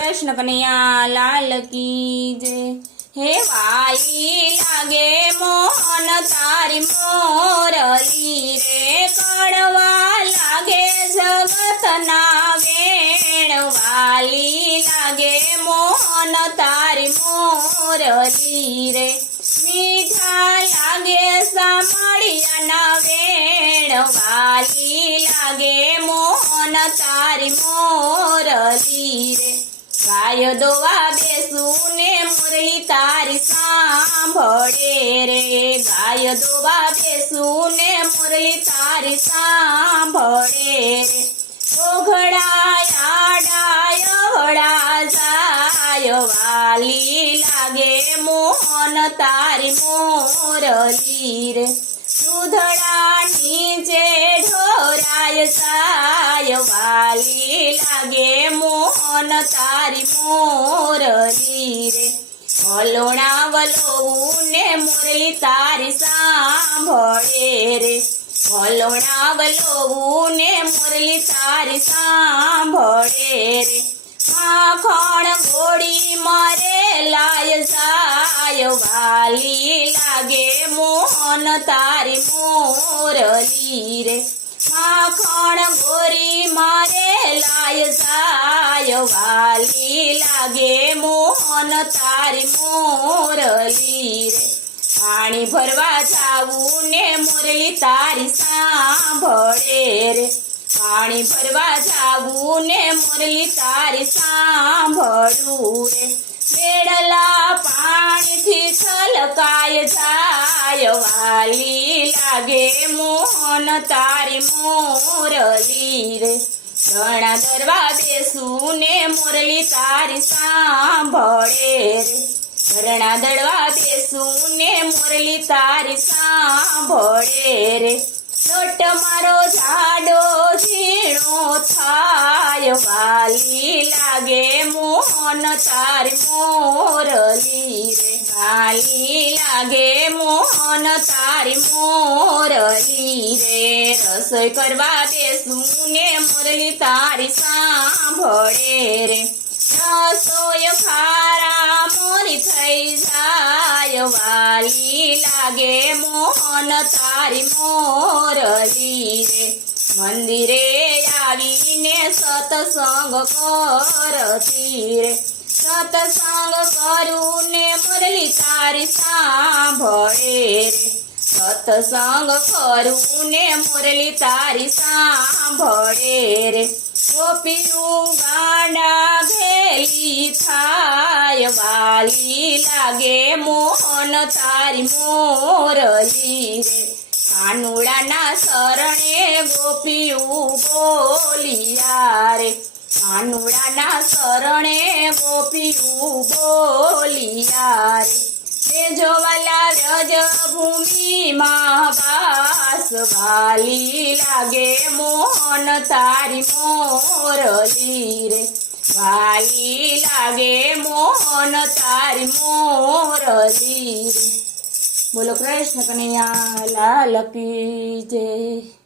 कृष्ण कन्हैया लाल की जय। हे वाली लागे मोहन तारी मोरली रे, कड़वा लागे जगत ना वेण। वाली लागे मोहन तारी मोरली रे, मीठा लागे सामड़िया ना वेण। वाली लागे मोहन तारी मोरली रे, गाय दोवा बेसू ने मुरली तारी सांभळे रे। गाय दोवा बेसू ने मुरली तारी सांभळे रे, ओघड़ा याडाय वड़ा जाय। वाली लागे मोहन तारी मोरली रे, दूधड़ा नीचे ढोराय जाय। वाली लागे मोहन तारी मोरली रे, वलोणा वलोऊ ने मुरली तारी सांभळे रे। वलोणा वलोऊ ने मुरली तारी सांभळे रे, माखण गोड़ी मारे लाय जाय। वाली लागे मोहन तारी मोरली रे, माखण गोरी मारे लाय जाय। वाली लागे मोहन तारी मोरली रे, पाणी भरवा जाऊ ने मुरली तारी सांभळे रे। पाणी भरवा जाऊ ने मुरली तारी सांभळू रे, वेडला पाणी थी छलकाय जाय। वाली लागे मोहन तारी मोरली रे, रणा दरवा बेसू ने मुरली तारी सांभळे रे। रणा दरवा बेसू ने मुरली तारी सांभळे रे, लोट मारो झाडो झीणो थाय। वाली लागे मोहन तारी मोरली रे, वाली लागे मोहन तारी मोरली रे। रसोई करवा बेसू ने मुरली तारी सांभळे रे, रसोई खारा मोरी थई जाय। वाली लागे मोहन तारी मोरली रे, मंदिरे आवीने सत्संग करती रे। सत्संग करूने मुरली तारी सांभळे रे, सत्संग करूने मुरली तारी सांभळे रे। गोपियू गांडा घेली थाय। वाली लागे मोहन तारी मोरली रे, कानुड़ा ना शरणे गोपियू बोलिया रे। कानुड़ा ना शरणे गोपियू बोलिया रे, तेजोवाला व्रज भूमि माँ बास। वाली लागे मोहन तारी मोरली रे, वाली लागे मोहन तारी मोरली रे। बोलो कृष्ण कन्हैया लाल की जय।